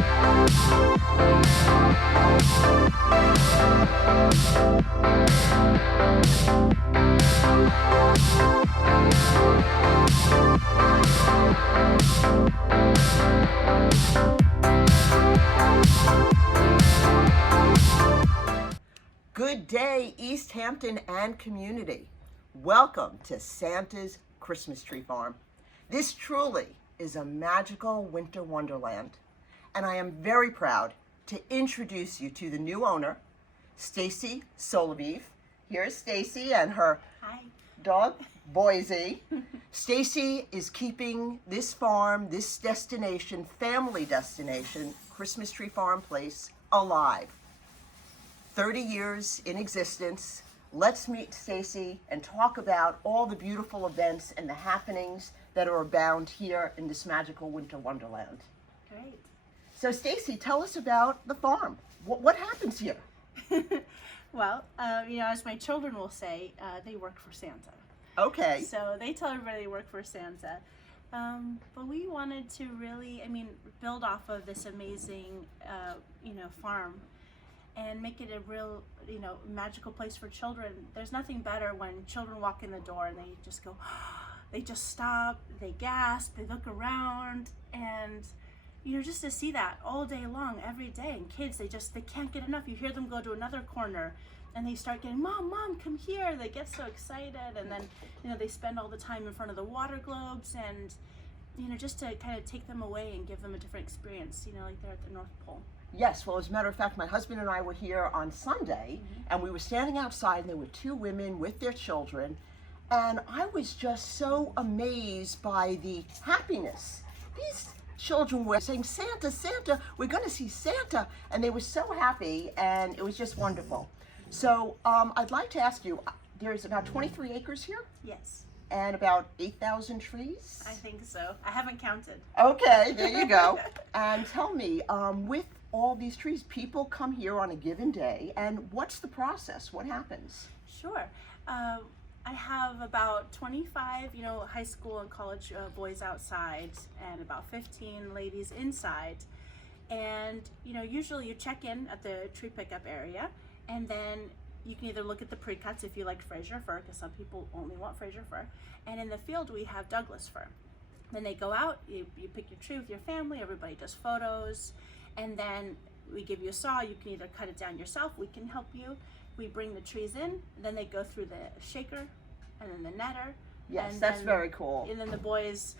Good day, East Hampton and community. Welcome to Santa's Christmas Tree Farm. This truly is a magical winter wonderland, and I am very proud to introduce you to the new owner, Stacey Soloviev. Here's Stacey and her dog, Boise. Stacey is keeping this farm, this destination, family destination, Christmas Tree Farm Place, alive. 30 years in existence. Let's meet Stacey and talk about all the beautiful events and the happenings that are abound here in this magical winter wonderland. Great. So Stacey, tell us about the farm. What happens here? Well, as my children will say, they work for Santa. Okay. So they tell everybody they work for Santa. But we wanted to really, build off of this amazing, farm and make it a real, magical place for children. There's nothing better when children walk in the door and they just go, they just stop, they gasp, they look around, and just to see that all day long, every day. And kids, they can't get enough. You hear them go to another corner and they start getting, Mom, come here. They get so excited, and then, they spend all the time in front of the water globes, and, just to kind of take them away and give them a different experience, like they're at the North Pole. Yes, well, as a matter of fact, my husband and I were here on Sunday, and we were standing outside, and there were two women with their children, and I was just so amazed by the happiness. These children were saying, Santa, Santa, we're going to see Santa, and they were so happy, and it was just wonderful. So I'd like to ask you, there's about 23 acres here? Yes. And about 8,000 trees? I think so. I haven't counted. Okay, there you go. And tell me, with all these trees, people come here on a given day, and what's the process? What happens? Sure. I have about 25, high school and college boys outside, and about 15 ladies inside. And, usually you check in at the tree pickup area, and then you can either look at the pre-cuts if you like Fraser fir, because some people only want Fraser fir. And in the field, we have Douglas fir. Then they go out, you pick your tree with your family, everybody does photos, and then we give you a saw. You can either cut it down yourself, we can help you. We bring the trees in, then they go through the shaker and then the netter. Yes, and that's then, very cool. And then the boys,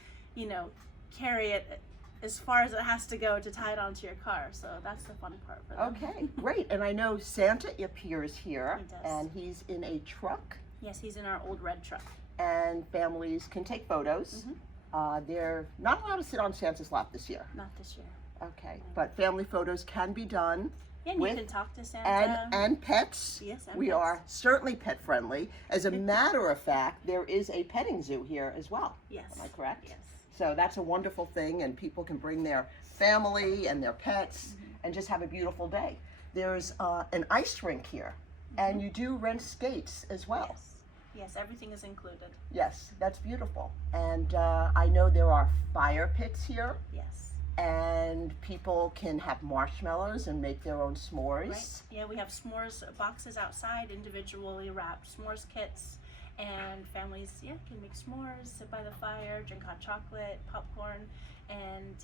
carry it as far as it has to go to tie it onto your car. So that's the fun part for them. Okay, great. And I know Santa appears here, He does. and he's in a truck, Yes, he's in our old red truck. and families can take photos. They're not allowed to sit on Santa's lap this year. Not this year. Okay, but family photos can be done. Yeah, and with you can talk to Santa. and pets. Yes, and we pets. are certainly pet friendly. As a matter of fact, there is a petting zoo here as well. Yes. Am I correct? Yes. So that's a wonderful thing, and people can bring their family and their pets and just have a beautiful day. There's an ice rink here, and you do rent skates as well. Yes. Yes, everything is included. Yes, that's beautiful. And I know there are fire pits here, Yes. and people can have marshmallows and make their own s'mores. Right. Yeah, we have s'mores boxes outside, individually wrapped s'mores kits, and families, can make s'mores, sit by the fire, drink hot chocolate, popcorn, and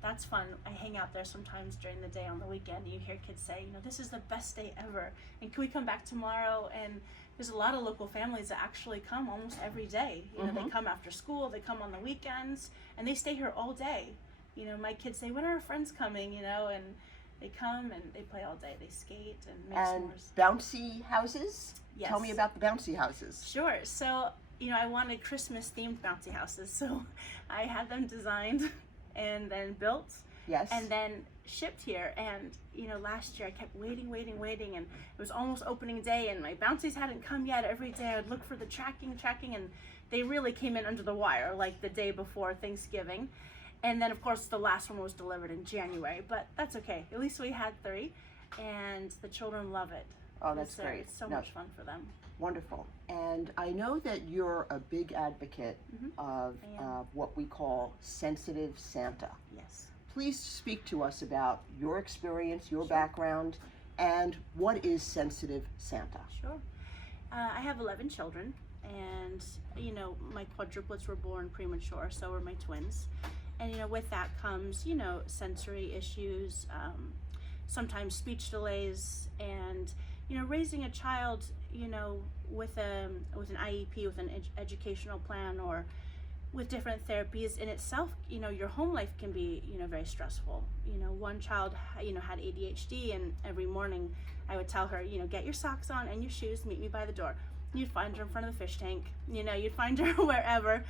that's fun. I hang out there sometimes during the day on the weekend, and you hear kids say, this is the best day ever, and can we come back tomorrow? And there's a lot of local families that actually come almost every day. They come after school, they come on the weekends, and they stay here all day. My kids say, when are our friends coming? And they come and they play all day. They skate and make And s'mores. bouncy houses? Yes. Tell me about the bouncy houses. Sure. So, I wanted Christmas themed bouncy houses. So I had them designed and then built. Yes. And then shipped here. And, last year I kept waiting. And it was almost opening day and my bouncies hadn't come yet. Every day I'd look for the tracking. And they really came in under the wire, like the day before Thanksgiving. And then, of course, the last one was delivered in January, but that's okay. At least we had 3, and the children love it. Oh, that's great. It's so much fun for them. Wonderful. And I know that you're a big advocate of what we call sensitive Santa. Yes. please speak to us about your experience, your background, and what is Sensitive Santa? Sure. I have 11 children, and my quadruplets were born premature, so were my twins. And with that comes sensory issues, sometimes speech delays, and raising a child with an IEP, with an educational plan, or with different therapies in itself, your home life can be very stressful. One child had ADHD, and every morning I would tell her, get your socks on and your shoes, meet me by the door. You'd find her in front of the fish tank, you'd find her wherever.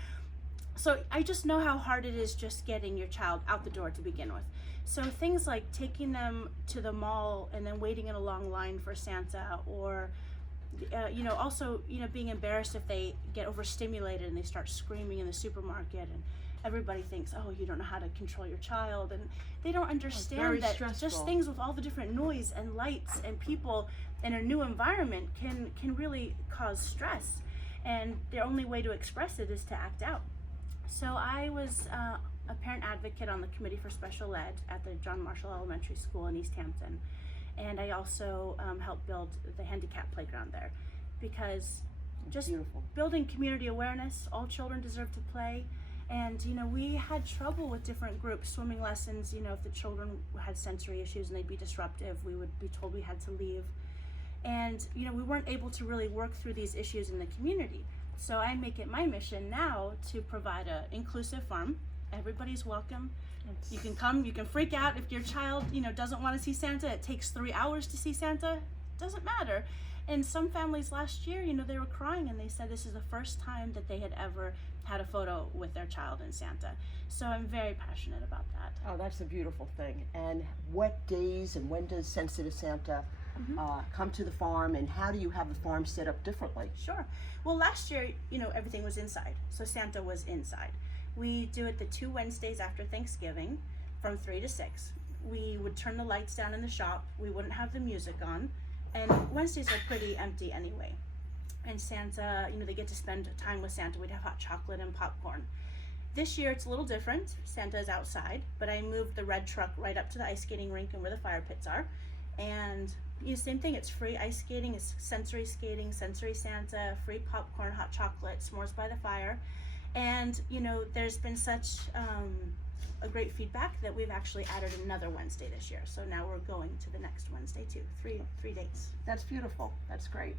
So I just know how hard it is just getting your child out the door to begin with. So things like taking them to the mall and then waiting in a long line for Santa, or also being embarrassed if they get overstimulated and they start screaming in the supermarket, and everybody thinks, oh, you don't know how to control your child, and they don't understand that stressful. Just things with all the different noise and lights and people in a new environment can really cause stress, and the only way to express it is to act out. So I was a parent advocate on the committee for special ed at the John Marshall Elementary School in East Hampton. And I also helped build the handicap playground there, because just Beautiful. Building community awareness, all children deserve to play. And we had trouble with different groups, swimming lessons, if the children had sensory issues and they'd be disruptive, we would be told we had to leave. And we weren't able to really work through these issues in the community. So I make it my mission now to provide an inclusive farm. Everybody's welcome. You can come, you can freak out if your child, doesn't want to see Santa. It takes 3 hours to see Santa. Doesn't matter. And some families last year, they were crying, and they said this is the first time that they had ever had a photo with their child and Santa. So I'm very passionate about that. Oh, that's a beautiful thing. And what days and when does Sensitive Santa come to the farm, and how do you have the farm set up differently? Sure. Well, last year, everything was inside. So Santa was inside. We do it the 2 Wednesdays after Thanksgiving from 3 to 6. We would turn the lights down in the shop. We wouldn't have the music on. And Wednesdays are pretty empty anyway. And Santa, they get to spend time with Santa. We'd have hot chocolate and popcorn. This year it's a little different. Santa is outside, but I moved the red truck right up to the ice skating rink and where the fire pits are. And same thing, it's free ice skating, it's sensory skating, sensory Santa, free popcorn, hot chocolate, s'mores by the fire. And there's been such a great feedback that we've actually added another Wednesday this year. So now we're going to the next Wednesday too. Three days. That's beautiful. That's great.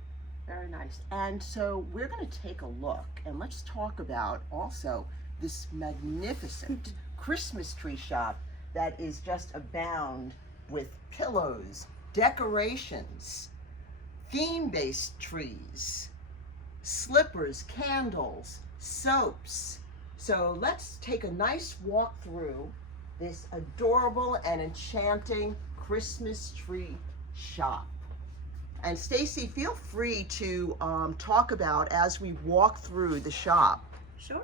Very nice. And so we're going to take a look, and let's talk about also this magnificent Christmas tree shop that is just abound with pillows, decorations, theme-based trees, slippers, candles, soaps. So let's take a nice walk through this adorable and enchanting Christmas tree shop. And Stacey, feel free to talk about as we walk through the shop. Sure.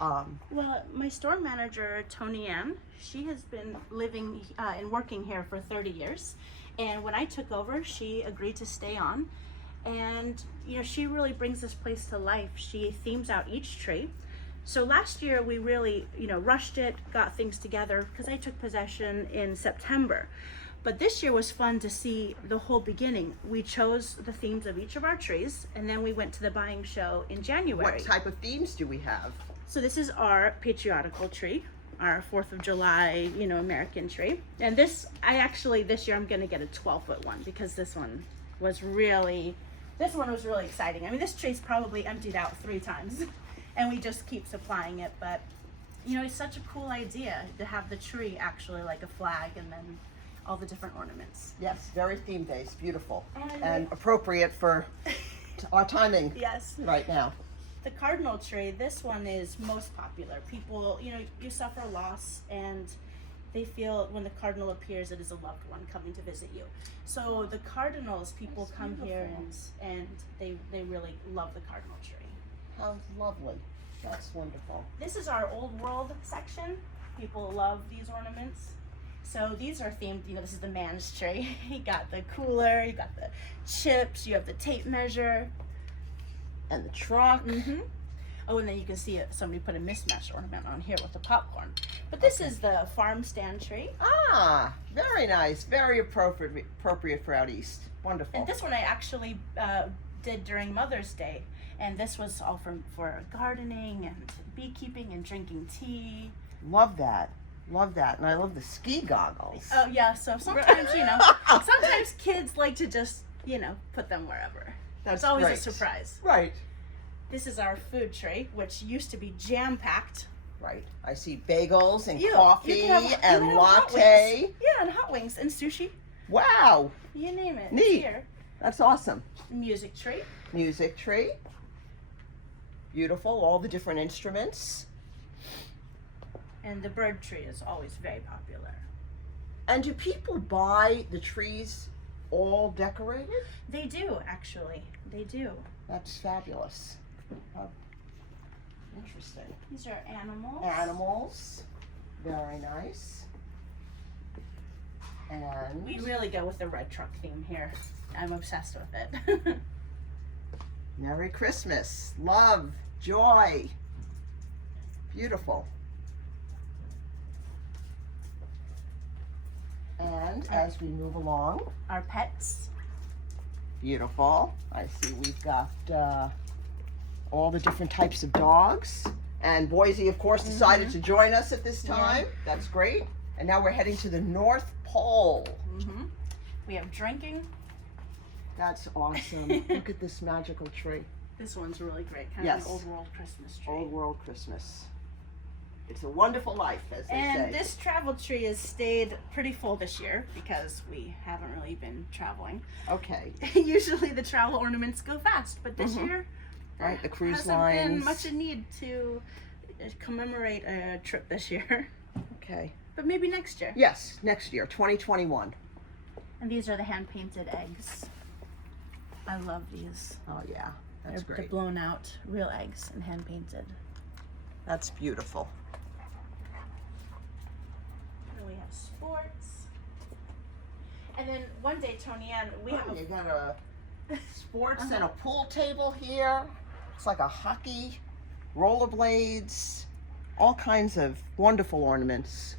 Well, my store manager, Tony Ann, she has been living and working here for 30 years. And when I took over, she agreed to stay on. And, she really brings this place to life. She themes out each tree. So last year we really, rushed it, got things together, because I took possession in September. But this year was fun to see the whole beginning. We chose the themes of each of our trees, and then we went to the buying show in January. What type of themes do we have? So this is our patriotical tree, our 4th of July, American tree. And this year I'm gonna get a 12-foot one, because this one was really exciting. I mean, this tree's probably emptied out 3 times, and we just keep supplying it. But, it's such a cool idea to have the tree actually like a flag, and then all the different ornaments. Yes, very theme-based, beautiful, and appropriate for our timing. Yes. Right now. The cardinal tree, this one is most popular. People, you suffer loss, and they feel when the cardinal appears, it is a loved one coming to visit you. So the cardinals, people That's come beautiful. here and they really love the cardinal tree. How lovely. That's wonderful. This is our old world section. People love these ornaments. So these are themed, this is the man's tree. You got the cooler, you got the chips, you have the tape measure. And the truck. Mm-hmm. Oh, and then you can see somebody put a mismatched ornament on here with the popcorn. But this is the farm stand tree. Ah, very nice. Very appropriate for out east. Wonderful. And this one I actually did during Mother's Day. And this was all for gardening and beekeeping and drinking tea. Love that. Love that. And I love the ski goggles. Oh, yeah. So sometimes, sometimes kids like to just, put them wherever. That's It's always great. a surprise. Right. This is our food tray, which used to be jam-packed. Right. I see bagels and You coffee can have and hot latte. wings. Yeah, and hot wings and sushi. Wow. You name it. Neat. It's here. That's awesome. Music tree. Music tree. Beautiful. All the different instruments. And the bird tree is always very popular. And do people buy the trees all decorated? They do, actually. They do. That's fabulous. Oh, interesting. These are animals. Animals. Very nice. And We really go with the red truck theme here. I'm obsessed with it. Merry Christmas. Love. Joy. Beautiful. And as we move along, Our pets. beautiful. I see we've got all the different types of dogs. And Boise, of course, decided to join us at this time. That's great. And now we're heading to the North Pole. We have drinking. That's awesome. Look at this magical tree. This one's really great. Kind Yes. of an old world Christmas tree. Old World Christmas. It's a wonderful life, as they And say. this travel tree has stayed pretty full this year because we haven't really been traveling. Okay. Usually the travel ornaments go fast, but this year Right, the cruise hasn't lines. been much in need to commemorate a trip this year. Okay. But maybe next year. Yes, next year, 2021. And these are the hand painted eggs. I love these. Oh yeah, that's They're great. blown out real eggs and hand painted. That's beautiful. And we have sports. And then one day, Tony Ann, we have You got a sports and a pool table here. It's like a hockey, rollerblades, all kinds of wonderful ornaments.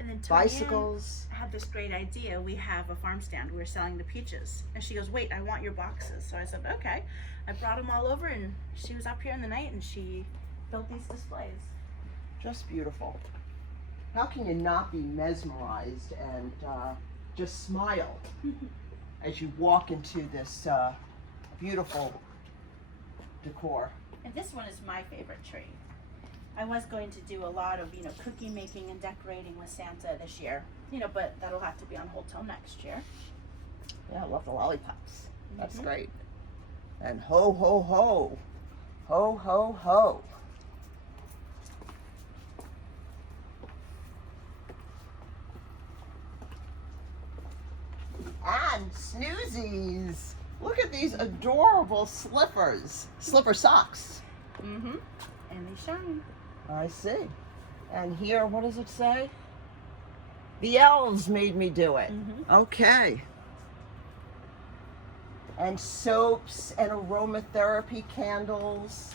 and then Tony Ann Bicycles. had this great idea. We have a farm stand. We were selling the peaches. And she goes, wait, I want your boxes. So I said, okay. I brought them all over and she was up here in the night and she built these displays. Just beautiful. How can you not be mesmerized and just smile as you walk into this beautiful decor? And this one is my favorite tree. I was going to do a lot of, cookie making and decorating with Santa this year, but that'll have to be on hold till next year. Yeah, I love the lollipops. That's great. And ho, ho, ho. Ho, ho, ho. And snoozies. Look at these adorable slipper socks. And they shine. I see. And here, what does it say? The elves made me do it. Okay. And soaps and aromatherapy candles.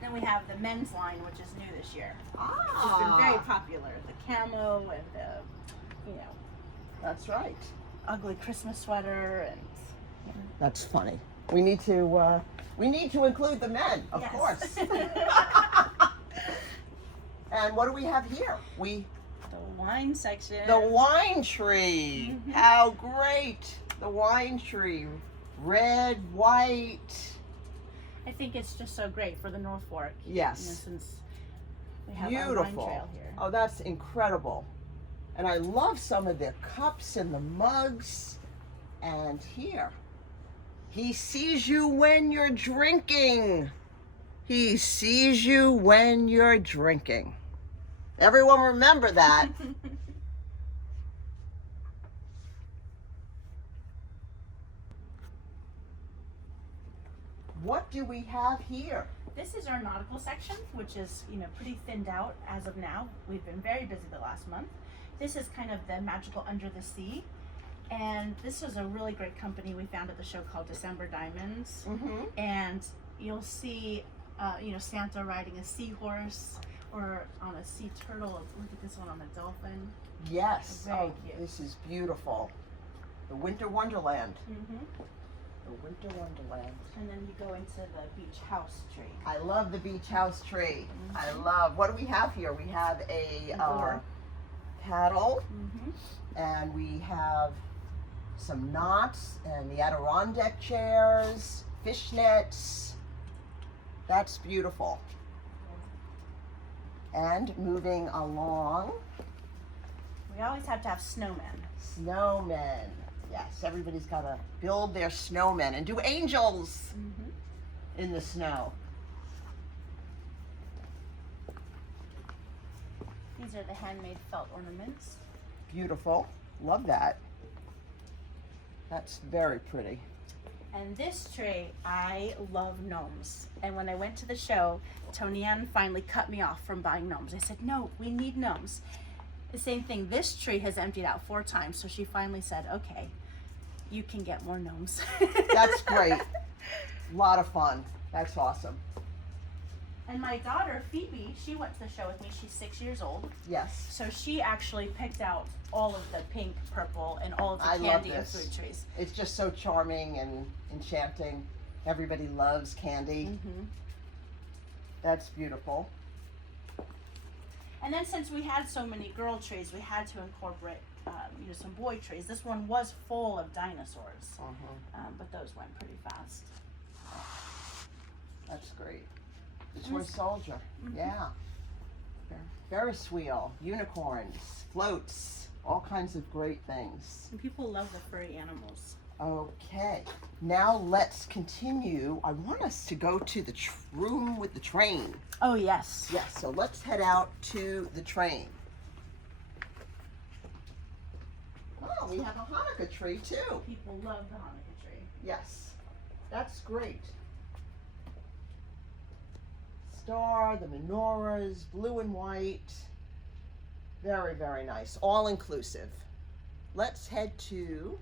Then we have the men's line, which is new this year. It's been very popular. The camo and the, That's right. ugly Christmas sweater and That's funny. We need to include the men, of Yes. course. And what do we have here? the wine section. The wine tree. How great! The wine tree. Red, white. I think it's just so great for the North Fork. Yes. Since we have our wine Beautiful. trail here. Oh, that's incredible. And I love some of their cups and the mugs. And here, he sees you when you're drinking. He sees you when you're drinking. Everyone remember that. What do we have here? This is our nautical section, which is, pretty thinned out as of now. We've been very busy the last month. This is kind of the magical under the sea. And this is a really great company we found at the show called December Diamonds. And you'll see Santa riding a seahorse or on a sea turtle. Look at this one on a dolphin. Yes. Very cute. This is beautiful. The Winter Wonderland. Mm-hmm. The Winter Wonderland. And then you go into the beach house tree. I love the beach house tree. Mm-hmm. I love, what do we have here? We have a paddle, and we have some knots and the Adirondack chairs, fishnets. That's beautiful. And moving along. We always have to have snowmen. Snowmen. Yes, everybody's got to build their snowmen and do angels in the snow. These are the handmade felt ornaments. Beautiful. Love that. That's very pretty. And this tree, I love gnomes. And when I went to the show, Tony Ann finally cut me off from buying gnomes. I said, no, we need gnomes. The same thing, this tree has emptied out 4 times, so she finally said, okay, you can get more gnomes. That's great. A lot of fun. That's awesome. And my daughter, Phoebe, she went to the show with me. She's 6 years old. Yes. So she actually picked out all of the pink, purple, and all of the I love candy and this. fruit trees. It's just so charming and enchanting. Everybody loves candy. That's beautiful. And then since we had so many girl trees, we had to incorporate some boy trees. This one was full of dinosaurs, but those went pretty fast. That's great. The toy soldier. Yeah. Ferris wheel, unicorns, floats, all kinds of great things. And people love the furry animals. Okay. Now let's continue. I want us to go to the room with the train. Oh, yes. Yes, so let's head out to the train. Oh, we have a Hanukkah tree too. People love the Hanukkah tree. Yes, that's great. Star, the menorahs, blue and white. Very, very nice. All inclusive. Let's head to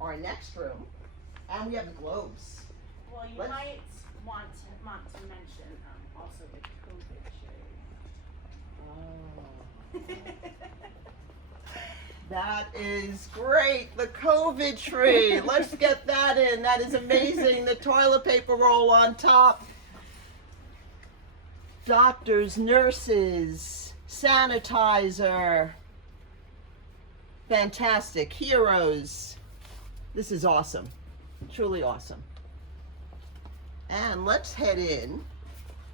our next room. And we have the globes. Well, you might want to mention also the COVID tree. Oh. That is great. The COVID tree. Let's get that in. That is amazing. The toilet paper roll on top. Doctors, nurses, sanitizer. Fantastic. Heroes. This is awesome. Truly awesome. And let's head in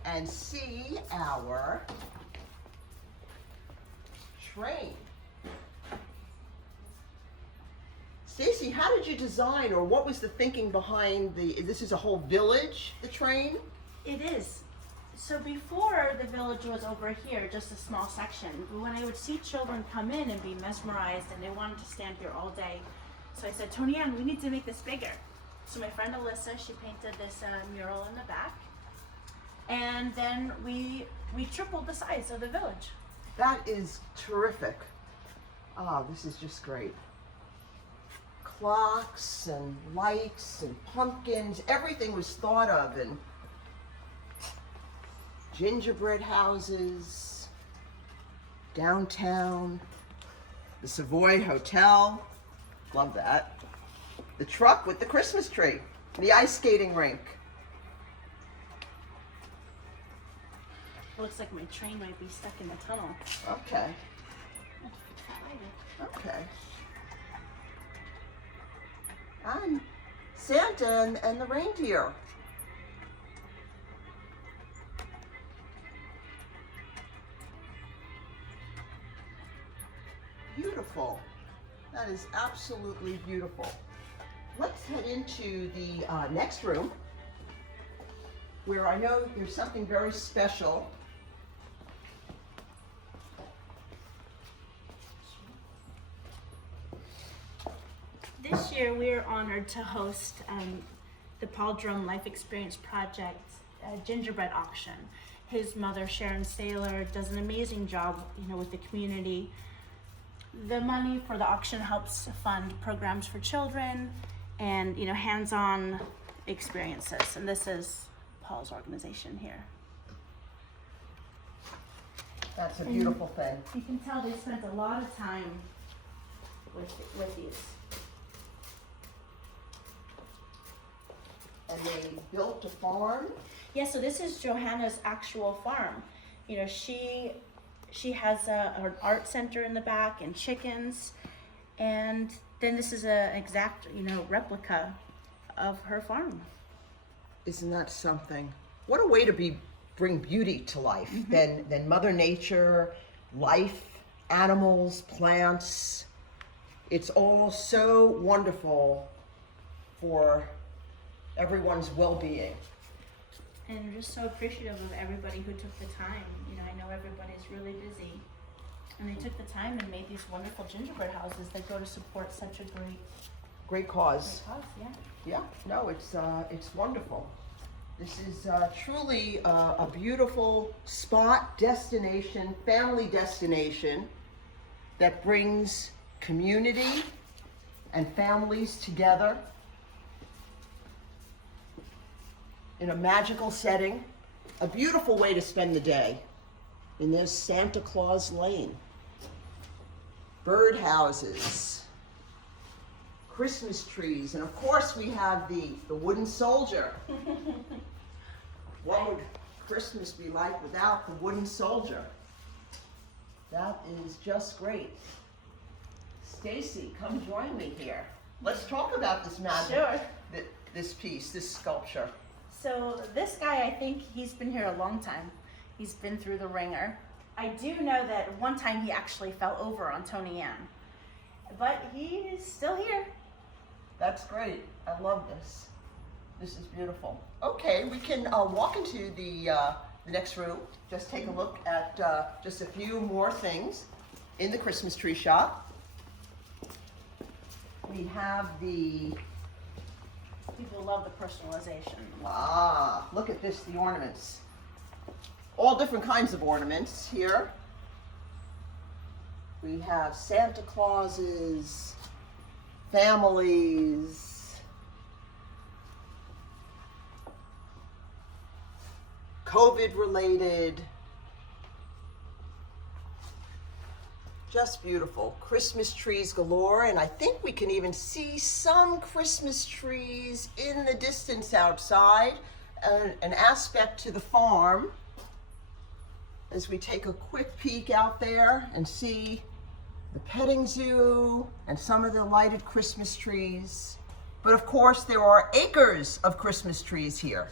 and see our train. Stacey, how did you design, or what was the thinking behind this is a whole village, the train? It is. So before, the village was over here, just a small section. But when I would see children come in and be mesmerized and they wanted to stand here all day, so I said, Tony Ann, we need to make this bigger. So my friend Alyssa, she painted this mural in the back. And then we tripled the size of the village. That is terrific. Oh, this is just great. Clocks and lights and pumpkins, everything was thought of, and gingerbread houses, downtown, the Savoy Hotel, love that. The truck with the Christmas tree, the ice skating rink. It looks like my train might be stuck in the tunnel. Okay. Okay. And Santa and the reindeer. Beautiful. That is absolutely beautiful. Let's head into the next room, where I know there's something very special. This year we are honored to host the Paul Drum Life Experience Project gingerbread auction. His mother, Sharon Saylor, does an amazing job, with the community. The money for the auction helps fund programs for children and, hands-on experiences. And this is Paul's organization here. That's a beautiful thing. You can tell they spent a lot of time with these. And they built a farm. Yeah, so this is Johanna's actual farm. You know, she has an art center in the back and chickens, and then this is an exact, you know, replica of her farm. Isn't that something? What a way to bring beauty to life than Mother Nature, life, animals, plants. It's all so wonderful for everyone's well-being. And I'm just so appreciative of everybody who took the time. You know, I know everybody's really busy. And they took the time and made these wonderful gingerbread houses that go to support such a Great cause. yeah. Yeah, no, it's wonderful. This is truly a beautiful spot, destination, family destination that brings community and families together in a magical setting, a beautiful way to spend the day. And there's Santa Claus Lane, bird houses, Christmas trees, and of course we have the wooden soldier. What would Christmas be like without the wooden soldier? That is just great. Stacy, come join me here. Let's talk about this magic. Sure. This piece, this sculpture. So this guy, I think he's been here a long time. He's been through the ringer. I do know that one time he actually fell over on Tony Ann, but he is still here. That's great. I love this. This is beautiful. Okay, we can walk into the next room. Just take a look at just a few more things in the Christmas tree shop. We have the People love the personalization. look at this, the ornaments. All different kinds of ornaments here. We have Santa Clauses, families, COVID-related, just beautiful. Christmas trees galore, and I think we can even see some Christmas trees in the distance outside, an aspect to the farm as we take a quick peek out there and see the petting zoo and some of the lighted Christmas trees. But of course, there are acres of Christmas trees here.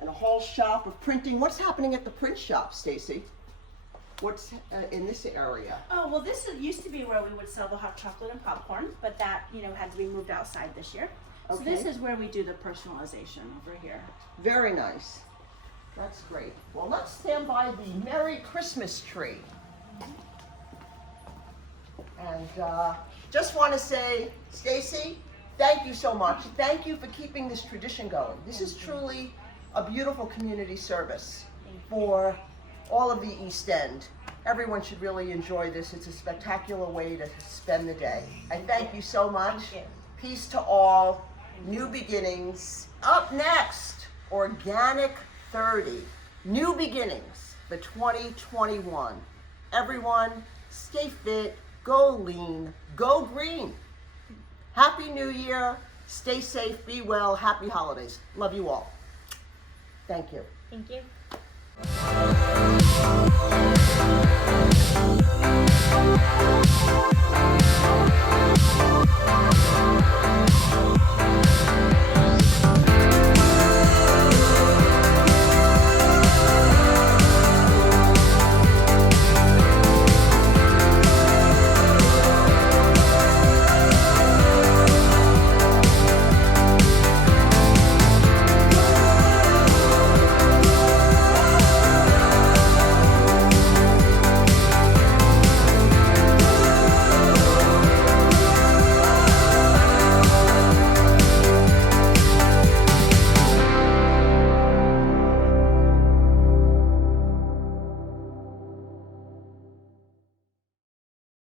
And a whole shop of printing. What's happening at the print shop, Stacy? What's in this area? Oh, well, this used to be where we would sell the hot chocolate and popcorn, but that, you know, had to be moved outside this year. So Okay. this is where we do the personalization over here. Very nice. That's great. Well, let's stand by the Merry Christmas tree. And just want to say, Stacy, thank you so much. Thank you for keeping this tradition going. This is truly a beautiful community service for all of the East End. Everyone should really enjoy this. It's a spectacular way to spend the day. I thank you so much. Thank you. Peace to all. New beginnings. Up next, Organic 30. New beginnings for 2021. Everyone, stay fit, go lean, go green. Happy New Year. Stay safe, be well. Happy holidays. Love you all. Thank you. Thank you.